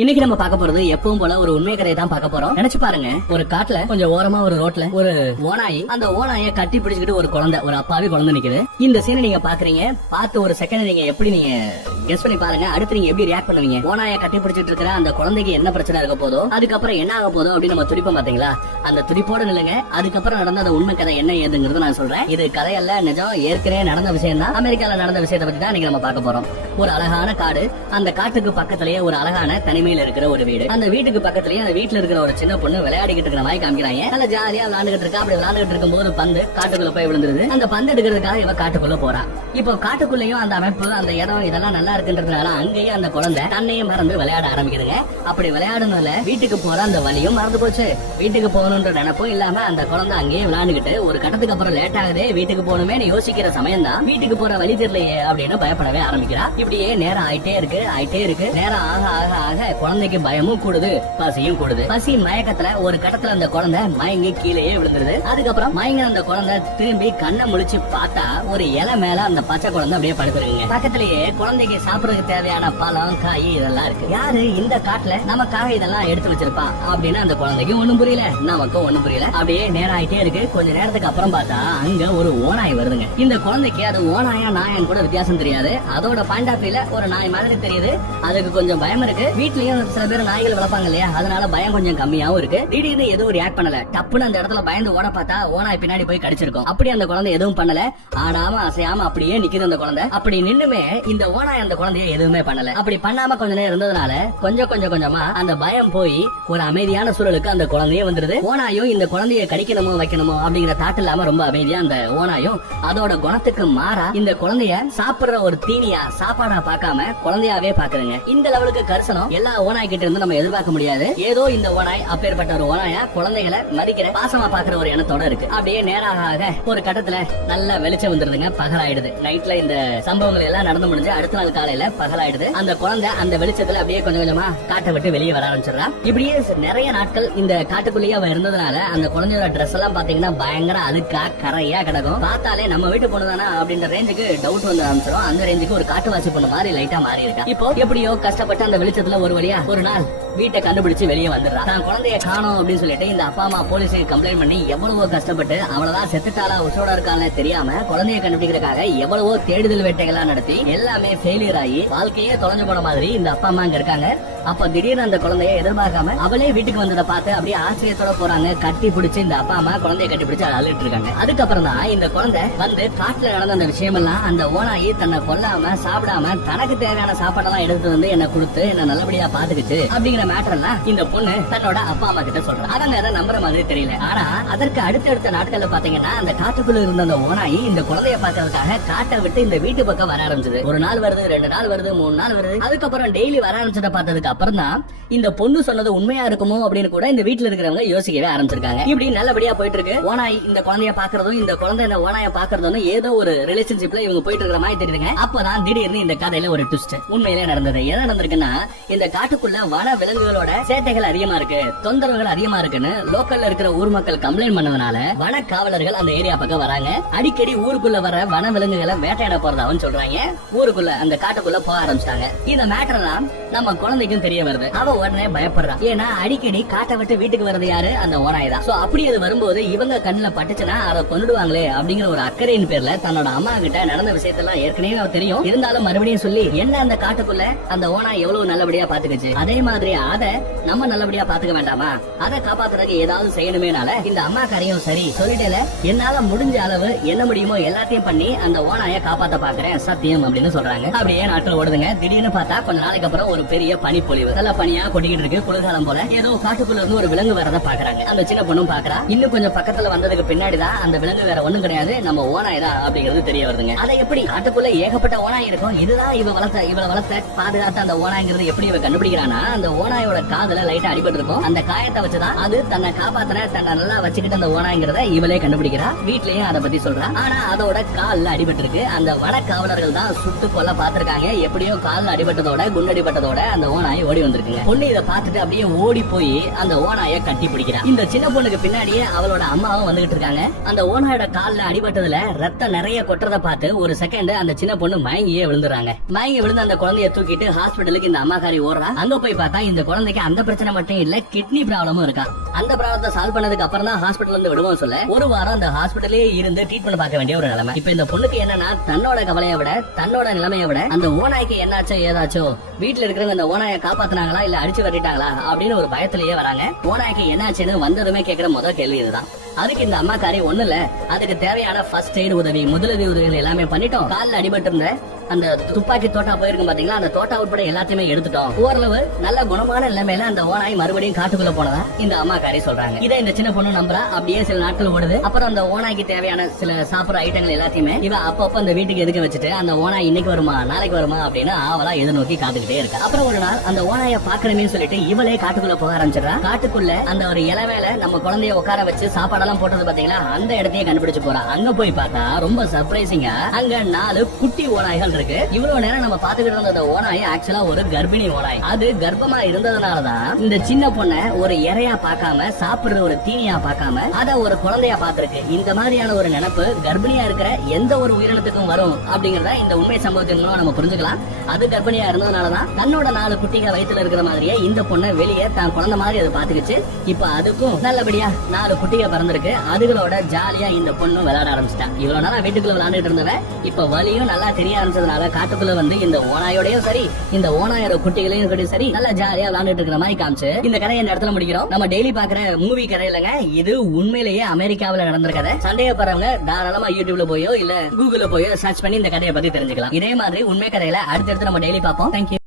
இன்னைக்கு நம்ம பார்க்க போறது எப்பவும் போல ஒரு உண்மை கதையை தான் பார்க்க போறோம். நினைச்சு பாருங்க, ஒரு காட்டுல கொஞ்சம் ஓரமா ஒரு ரோட்ல ஒரு ஓனாய், அந்த ஓனாய கட்டி பிடிச்சிட்டு ஒரு குழந்தை, ஒரு அப்பாவி குழந்தை நிக்குது. இந்த சீனை நீங்க பாக்குறீங்க. பார்த்து ஒரு செகண்ட் நீங்க எப்படி நீங்க கெஸ் பண்ணி பாருங்க. அடுத்து நீங்க எப்படி ரியாக்ட் பண்ணுவீங்க? ஓனாய கட்டி பிடிச்சிட்டு இருக்கிற அந்த குழந்தைக்கு என்ன பிரச்சனை இருக்க போதோ, அதுக்கப்புறம் என்ன ஆக போதோ அப்படின்னு நம்ம துடிப்போம் பாத்தீங்களா? அந்த துடிப்போட நில்லுங்க. அதுக்கப்புறம் நடந்த அந்த உண்மை கதை என்ன ஏதுங்கிறது நான் சொல்றேன். இது கதையல்ல, நிஜம், ஏற்கனவே நடந்த விஷயம் தான். அமெரிக்கால நடந்த விஷயத்தை பத்தி தான் இன்னைக்கு நம்ம பார்க்க போறோம். ஒரு அழகான காடு, அந்த காட்டுக்கு பக்கத்திலேயே ஒரு அழகான தனிமையில இருக்கிற ஒரு வீடு. அந்த வீட்டுக்கு பக்கத்துலயே அந்த வீட்டுல இருக்கிற ஒரு சின்ன பொண்ணு விளையாடிக்கிட்டு இருக்கிற மாதிரி காமிக்கிறாங்க. நல்ல ஜாலியா விளையாண்டுகிட்டு இருக்கா. அப்படி விளையாண்டுகிட்டு இருக்கும் போது பந்து காட்டுக்குள்ள போய் விழுந்துருது. அந்த பந்து எடுக்கிறதுக்காக இவ காட்டுக்குள்ள போறா. இப்போ காட்டுக்குள்ளயும் அந்த அமைப்பு, அந்த இடம் இதெல்லாம் நல்லா இருக்குன்றதுனால அங்கேயே அந்த குழந்தை தன்னையும் மறந்து விளையாட ஆரம்பிக்குதுங்க. அப்படி விளையாடுனால வீட்டுக்கு போற அந்த வலியும் மறந்து போச்சு. வீட்டுக்கு போகணுன்ற நினைப்பும் இல்லாம அந்த குழந்தை அங்கேயே விளையாண்டுகிட்டு ஒரு கட்டத்துக்கு அப்புறம் லேட் ஆகுது, வீட்டுக்கு போகணுமே யோசிக்கிற சமயம் தான் வீட்டுக்கு போற வழி தெரியலையே அப்படின்னு பயப்படவே ஆரம்பிக்கிறா. இப்படியே நேரம் ஆயிட்டே இருக்கு. நேரம் ஆக ஆக ஆக குழந்தைக்கு பயமும் கூடுது, பசியும் கூடுது. பசி மயக்கத்துல ஒரு கட்டத்துல அந்த குழந்தை மயங்கி கீழேயே விழுந்துருது. அதுக்கப்புறம் மயங்க அந்த குழந்தை திரும்பி கண்ணை முழிச்சு பார்த்தா ஒரு இலை மேல அந்த பச்சை குழந்தை அப்படியே படுத்துருங்க. பக்கத்திலேயே குழந்தைக்கு சாப்பிடறதுக்கு தேவையான பழம், காய் இதெல்லாம் இருக்கு. யாரு இந்த காட்டுல நமக்காக இதெல்லாம் எடுத்து வச்சிருப்பா அப்படின்னு அந்த குழந்தைக்கு ஒண்ணும் புரியல, நமக்கும் ஒண்ணும் புரியல. அப்படியே நேரம் ஆயிட்டே இருக்கு. கொஞ்ச நேரத்துக்கு அப்புறம் பார்த்தா அங்க ஒரு ஓனாய் வருதுங்க. இந்த குழந்தைக்கு அது ஓனாயா நாயன் கூட வித்தியாசம் தெரியாது. அதோட பாயிண்ட் ஆஃப் வியூல ஒரு நாய் மாதிரி தெரியுது. அதுக்கு கொஞ்சம் பயம் இருக்கு. வீட்லயும் சில பேர் நாய்கள் வளர்ப்பாங்க இல்லையா, அதனால பயம் கொஞ்சம் கம்மியாவும் இருக்கு. திடீர்னு எதுவும் ரியாக்ட் பண்ணல. டப்புன்னு அந்த இடத்துல பயந்து ஓட பார்த்தா ஓனாய் பின்னாடி போய் கடிச்சிருக்கும். அப்படி அந்த குழந்தை எதுவும் பண்ணல. ஆடாம அசையாம அப்படியே நிக்குது அந்த குழந்தை. அப்படி நின்னுமே இந்த ஓனாய் அந்த குழந்தைய எதுவுமே பண்ணல. அப்படி பண்ணாம கொஞ்ச நேரம் இருந்ததுனால கொஞ்சமா அந்த பயம் போய் ஒரு அமைதியான சூழலுக்கு அந்த குழந்தைய வந்துருது. ஓனாயும் இந்த குழந்தைய கடிக்கணுமோ வைக்கணுமோ அப்படிங்கிற தாட்டு இல்லாம ரொம்ப அமைதியா அந்த ஓனாயும் அதோட குணத்துக்கு மாறா இந்த குழந்தைய சாப்பிடுற ஒரு தீனியா, சாப்பாடா பார்க்காம குழந்தையாவே பாக்குறேங்க. இந்த லெவலுக்கு கரிசனம் எல்லா ஓனாய் கிட்ட இருந்து நம்ம எதிர்பார்க்க முடியாது. ஏதோ இந்த ஓனாய் அப்பேற்பட்ட ஒரு ஓனாயா குழந்தைகளை மதிக்கிற, பாசமா பாக்குற ஒரு எண்ணத்தோட இருக்கு. அப்படியே நேராக ஒரு கட்டத்துல நல்ல வெளிச்சம் வந்துருதுங்க. பகலாயிடுது. நைட்ல இந்த சம்பவங்கள் எல்லாம் நடந்து முடிஞ்சு அடுத்த நாள் காலையில பகலாயிடுது. அந்த குழந்தை அந்த வெளிச்சத்துல அப்படியே கொஞ்சமா காட்டை விட்டு வெளியே வர ஆரம்பிச்சிடறா. இப்படியே நிறைய நாட்கள் இந்த காட்டுக்குள்ளேயே அவ இருந்ததுனால அந்த குழந்தையோட ட்ரெஸ் எல்லாம் பாத்தீங்கன்னா பயங்கர அழுக்கா கரையா கிடக்கும். பார்த்தாலே நம்ம வீட்டு பொண்ணுதானா அப்படின்ற ரேஞ்சுக்கு டவுட் வந்து ஆரம்பிச்சிடும். அந்த ரேஞ்சுக்கு ஒரு காட்டுவாசி பொண்ணு மாதிரி லைட்டா மாறி இருக்கா. இப்போ எப்படியோ கஷ்டப்பட்டு அந்த வெளிச்சத்துல ஒரு வழியா ஒரு நாள் வீட்டை கண்டுபிடிச்சு வெளியே வந்துடுறா. தான் குழந்தைய காணோம் அப்படின்னு சொல்லிட்டு இந்த அப்பா அம்மா போலீஸுக்கு கம்ப்ளைண்ட் பண்ணி எவ்வளவோ கஷ்டப்பட்டு அவளதான் செத்துட்டாளா உச்சோட இருக்காளே தெரியாம குழந்தைய கண்டுபிடிக்கிறதுக்காக எவ்வளவோ தேடுதல் வேட்டைகள்லாம் நடத்தி எல்லாமே ஃபெயிலியர் ஆகி வாழ்க்கையே தொலைஞ்சு போன மாதிரி இந்த அப்பா அம்மா அங்க இருக்காங்க. அப்ப திடீர்னு அந்த குழந்தைய எதிர்பார்க்காம அவளே வீட்டுக்கு வந்ததை பார்த்து அப்படியே ஆச்சரியத்தோட போறாங்க. கட்டி பிடிச்சு இந்த அப்பா அம்மா குழந்தைய கட்டி பிடிச்சு அழுட்டு இருக்காங்க. அதுக்கப்புறம் தான் இந்த குழந்தை வந்து காட்டுல நடந்த அந்த விஷயம் எல்லாம் அந்த ஓனாயி தன்னை கொல்லாம சாப்பிடாம தனக்கு தேவையான சாப்பாடெல்லாம் எடுத்து வந்து என்ன கொடுத்து என்ன நல்லபடியா பாத்துக்கிச்சு அப்படிங்கிற மேட்டர் எல்லாம் இந்த பொண்ணு தன்னோட அப்பா அம்மா கிட்ட சொல்றா. அவங்க அதை நம்புற மாதிரி தெரியல. ஆனா அதற்கு அடுத்தடுத்த நாட்கள்ல பாத்தீங்கன்னா அந்த காட்டுக்குள்ள இருந்த அந்த ஓனாயி இந்த குழந்தைய பாக்கிறதுக்காக காட்டை விட்டு இந்த வீட்டு பக்கம் வர ஆரம்பிச்சது. ஒரு நாள் வருது, 2 நாள் வருது, 3 நாள் வருது. அதுக்கப்புறம் டெய்லி வர ஆரம்பிச்சதை பார்த்ததுக்கு அப்புறம் தான் இந்த பொண்ணு சொன்னது உண்மையா இருக்குமோ அப்படின்னு கூட இந்த வீட்டுல இருக்கிறவங்க யோசிக்கவே ஆரம்பிச்சிருக்காங்க. இப்படி நல்லபடியா போயிட்டு இருக்கு. ஓனாய் இந்த குழந்தைய பாக்குறதும் இந்த குழந்தை இந்த ஓனாய பாக்குறதும் ஏதோ ஒரு ரிலேஷன்ஷிப்ல இவங்க போயிட்டு இருக்கிற மாதிரி தெரியுதுங்க. அப்பதான் திடீர்னு இந்த கதையில ஒரு ட்விஸ்ட். உண்மையிலே நடந்தது என்ன நடந்திருக்குன்னா, இந்த காட்டுக்குள்ள வன விலங்குகளோட சேட்டைகள் அதிகமா இருக்கு, தொந்தரவுகள் அதிகமா இருக்குன்னு லோக்கல்ல இருக்கிற ஊர் மக்கள் கம்ப்ளைண்ட் பண்ணதுனால வன காவலர்கள் அந்த ஏரியா பக்கம் வராங்க. அடிக்கடி ஊருக்குள்ள வர வன விலங்குகளை வேட்டையாட போறதாவும் சொல்றாங்க. ஊருக்குள்ள அந்த காட்டுக்குள்ள போக ஆரம்பிச்சிட்டாங்க. இந்த மேட்டர் எல்லாம் நம்ம குழந்தைக்கும் தெரிய வருது. அவ உடனே பயப்படுறான். ஏன்னா அடிக்கடி காட்டை விட்டு வீட்டுக்கு வர்றது யாரு? அந்த ஓனாய் தான். சோ அப்படி அது வரும்போது இவங்க கண்ணுல பட்டுச்சுன்னா அதை கொண்டுடுவாங்களே அப்படிங்கிற ஒரு அக்கறையின் பேர்ல தன்னோட அம்மா கிட்ட நடந்த விஷயத்தெல்லாம் ஏற்கனவே அவ தெரியும், இருந்தாலும் மறுபடியும் சொல்லி என்ன அந்த காட்டுக்குள்ள அந்த ஓனாய் எவ்வளவு நல்லபடியா பாத்துக்குச்சு, அதே மாதிரி அதை நம்ம நல்லபடியா பாத்துக்க வேண்டாமா, அதை காப்பாத்துறதுக்கு ஏதாவது செய்யணுமேனால இந்த அம்மா காரையும் சரி சொல்லிட்டேல, என்னால முடிஞ்ச அளவு என்ன முடியுமோ எல்லாத்தையும் பண்ணி அந்த ஓனாய காப்பாத்த பாக்குறேன் சத்தியம் அப்படின்னு சொல்றாங்க. அப்படியே நாட்கள் ஓடுதுங்க. திடீர்னு பார்த்தா கொஞ்ச நாளைக்கு அப்புறம் ஒரு பெரிய பனிப்பொழிவு, நல்ல பனியா கொட்டிக்கிட்டு இருக்கு. குளிர்காலம் போல ஏதோ காட்டுக்குள்ள இருந்து ஒரு விலங்கு வரத பாக்குறாங்க. அந்த சின்ன பொண்ணும் பாக்குறா. இன்னும் கொஞ்சம் பக்கத்துல வந்ததுக்கு பின்னாடிதான் அந்த விலங்கு வேற ஒண்ணும் கிடையாது, நம்ம ஓனாய் தான் அப்படிங்கிறது தெரிய வருதுங்க. அதை எப்படி காட்டுக்குள்ள ஏகப்பட்ட ஓனாய் இருக்கும், இதுதான் இவளை வளர்த்த பாதுகாத்த அந்த ஓனாய்ங்கிறது எப்படி இவ கண்டுபிடிக்கிறானா, அந்த ஓனாயோட காதுல லைட்டா அடிபட்டு இருக்கும். அந்த காயத்தை வச்சுதான் அது தன்னை காப்பாத்தின, தன்னை நல்லா வச்சுக்கிட்டு அந்த ஓனாய்ங்கிறத இவளே கண்டுபிடிக்கிறா. வீட்லயும் அதை பத்தி சொல்றா. ஆனா அதோட கால்ல அடிபட்டு இருக்கு. அந்த வன காவலர்கள் தான் சுட்டு கொல்ல பாத்திருக்காங்க. எப்படியோ கால்ல அடிபட்டதோட குண்டடிபட்டதோட அந்த ஓனாய் ஓடி வந்திருக்குங்க. பொண்ணு இதை பார்த்துட்டு அப்படியே ஓடி போய் அந்த ஓனாய கட்டி பிடிக்கிறா. இந்த சின்ன பொண்ணுக்கு பின்னாடியே அவளோட அம்மாவும் வந்துகிட்டு இருக்காங்க. அந்த ஓனாயோட கால்ல அடிபட்டதுல ரத்தம் நிறைய கொட்டுறத பார்த்து ஒரு செகண்ட் அந்த சின்ன பொண்ணு மயங்கியே விழுந்துறாங்க. மயங்கி விழுந்து அந்த குழந்தைய தூக்கிட்டு ஹாஸ்பிட்டலுக்கு இந்த அம்மாக்காரி ஓடுறா. அங்க போய் பார்த்தா இந்த இந்த குழந்தைக்கு அந்த பிரச்சனை மட்டும் இல்ல, கிட்னி ப்ராப்ளமும் இருக்கா. அந்த ப்ராப்ளத்தை சால்வ் பண்ணதுக்கு அப்புறம் தான் ஹாஸ்பிடல்ல இருந்து விடுவோம் சொல்ல ஒரு வாரம் அந்த ஹாஸ்பிடலே இருந்து ட்ரீட்மெண்ட் பார்க்க வேண்டிய ஒரு நிலைமை. இப்ப இந்த பொண்ணுக்கு என்னன்னா, தன்னோட கவலையை விட தன்னோட நிலைமையை விட அந்த ஓநாய்க்கு என்னாச்சோ ஏதாச்சோ, வீட்டுல இருக்கிறவங்க அந்த ஓநாயை காப்பாத்தினாங்களா இல்ல அடிச்சு வரட்டாங்களா அப்படின்னு ஒரு பயத்திலேயே வராங்க. ஓநாய்க்கு என்னாச்சுன்னு வந்ததுமே கேக்குற முதல் கேள்வி இதுதான். அதுக்கு இந்த அம்மாக்காரி ஒண்ணு இல்ல, அதுக்கு தேவையான ஃபர்ஸ்ட் எய்ட் உதவி, முதலுதவி உதவிகள் எல்லாமே பண்ணிட்டோம். கால்ல அடிபட்டு இருந்த அந்த துப்பாக்கி தோட்டா போயிருக்கும் பாத்தீங்களா, அந்த தோட்டா உட்பட எல்லாத்தையுமே எடுத்துட்டோம். ஓரளவு நல்ல குணமான நிலைமையில அந்த ஓநாய் மறுபடியும் காட்டுக்குள்ள போனதா இந்த அம்மாக்காரி சொல்றாங்க. இதை இந்த சின்ன பொண்ணு நம்புறா. அப்படியே சில நாட்கள் ஓடுது. அப்புறம் அந்த ஓநாய்க்கு தேவையான சில சாப்பிடுற ஐட்டங்கள் எல்லாத்தையுமே இவ அப்பப்ப அந்த வீட்டுக்கு எதுக்க வச்சுட்டு, அந்த ஓநாய் இன்னைக்கு வருமா நாளைக்கு வருமா அப்படின்னு ஆவலா எதிர்நோக்கி காத்துக்கிட்டே இருக்கா. அப்புறம் ஒரு நாள் அந்த ஓநாயை பாக்கணுமே சொல்லிட்டு இவளே காட்டுக்குள்ள போக ஆரம்பிச்சிடறா. காட்டுக்குள்ள அந்த ஒரு இலவேல நம்ம குழந்தைய உட்கார வச்சு சாப்பாடெல்லாம் போட்டது பாத்தீங்களா, அந்த இடத்தையே கண்டுபிடிச்சு போறா. அங்க போய் பார்த்தா ரொம்ப சர்ப்ரைசிங்கா அங்க 4 குட்டி ஓநாய்கள் இருக்கு. இவ்வளவு நேரம் நம்ம பாத்துக்கிட்டு இருந்த அந்த ஓநாய் ஆக்சுவலா ஒரு கர்ப்பிணி ஓநாய். அது கர்ப்பமா இருந்ததுனாலதான் இந்த சின்ன பொண்ண ஒரு இறையா பார்க்காம, சாப்பிடுற ஒரு தீனியா பார்க்காம அத ஒரு குழந்தையா பாத்துருக்கு. இந்த மாதிரியான ஒரு நினைப்பு கர்ப்பிணியா இருக்கிற எந்த ஒரு உயிரினத்துக்கும் வரும் அப்படிங்கறத இந்த உண்மை சம்பவத்தின் மூலம் நம்ம புரிஞ்சுக்கலாம். அது கர்ப்பிணியா இருந்ததுனாலதான் தன்னோட 4 குட்டிகள் வயித்துல இருக்கிற மாதிரியே இந்த பொண்ணை வெளியே தான் குழந்தை மாதிரி அதை பாத்துக்கிச்சு. இப்ப அதுக்கும் நல்லபடியா 4 குட்டிகள் பிறந்திருக்கு. அதுகளோட ஜாலியா இந்த பொண்ணு விளையாட ஆரம்பிச்சிட்டா. இவ்வளவு நாளா வீட்டுக்குள்ள விளையாண்டுட்டு இருந்தவ இப்ப வலியும் நல்லா தெரிய ஆரம்பிச்சதுனால காட்டுக்குள்ள வந்து இந்த ஓநாயோடையும் சரி, இந்த ஓநாயோட குட்டிகளையும் சரி நல்லா ஜாலியா விளையாண்டுட்டு இருக்கிற மாதிரி காமிச்சு இந்த கதையை இந்த இடத்துல முடிக்கிறோம். நம்ம டெய்லி பாக்குற மூவி கதை இல்லங்க, இது உண்மையிலேயே அமெரிக்காவில நடந்த கதை. சந்தேகப்படுறவங்க தாராளமா யூடியூப்ல போயோ இல்ல கூகுள்ல போயோ சர்ச் பண்ணி இந்த கதையை பத்தி தெரிஞ்சுக்கலாம். இதே மாதிரி உண்மை கதையில அடுத்தடுத்து நம்ம டெய்லி பார்ப்போம். தேங்க்யூ.